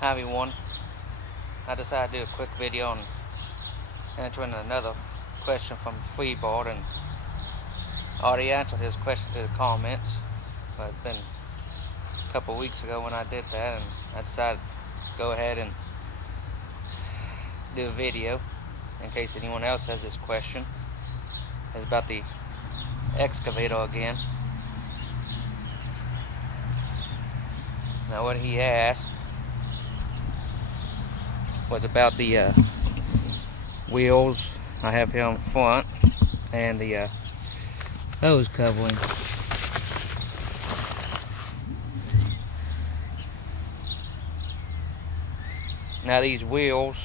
Hi everyone. I decided to do a quick video on answering another question from Freeboard, and I already answered his question through the comments, but it's been a couple weeks ago when I did that, and I decided to go ahead and do a video in case anyone else has this question. It's about the excavator again. Now what he asked was about the wheels I have here on front and the hose covering. Now these wheels,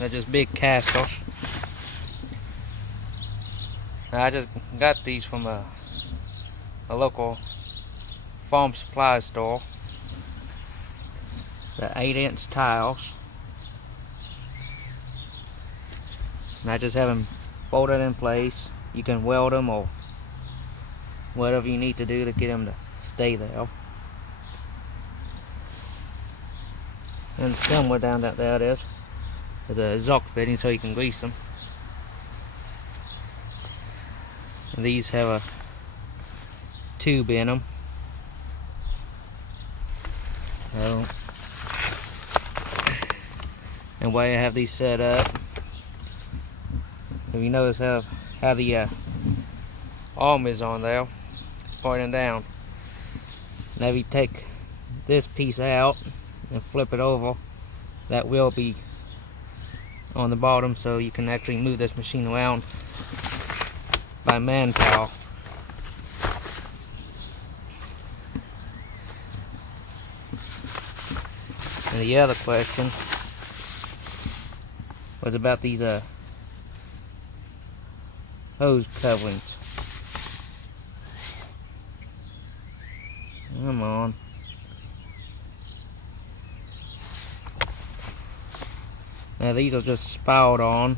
they're just big casters. Now I just got these from a local farm supply store. The 8-inch tiles. And I just have them bolted in place. You can weld them or whatever you need to do to get them to stay there. And somewhere down there it is. There's a zock fitting so you can grease them. And these have a tube in them. And why I have these set up, if you notice how the arm is on there, it's pointing down. Now if you take this piece out and flip it over, that will be on the bottom, so you can actually move this machine around by manpower. And the other question was about these hose coverings. Come on. Now these are just spiraled on.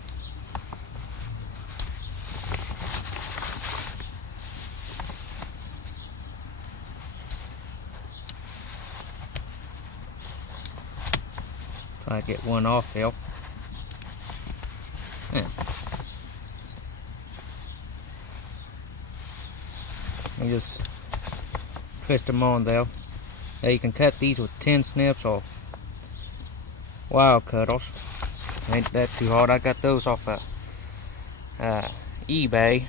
Try to get one off here. Yeah. And just twist them on there. Now you can cut these with 10 snips or wire cutters. Ain't that too hard. I got those off of eBay.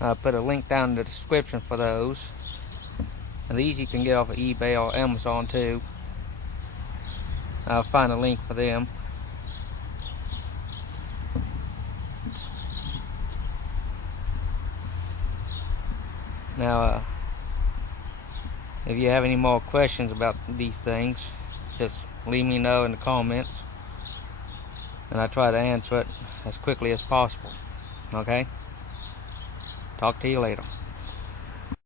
I'll put a link down in the description for those. And these you can get off of eBay or Amazon too. I'll find a link for them. Now, if you have any more questions about these things, just leave me know in the comments, and I try to answer it as quickly as possible. Okay? Talk to you later.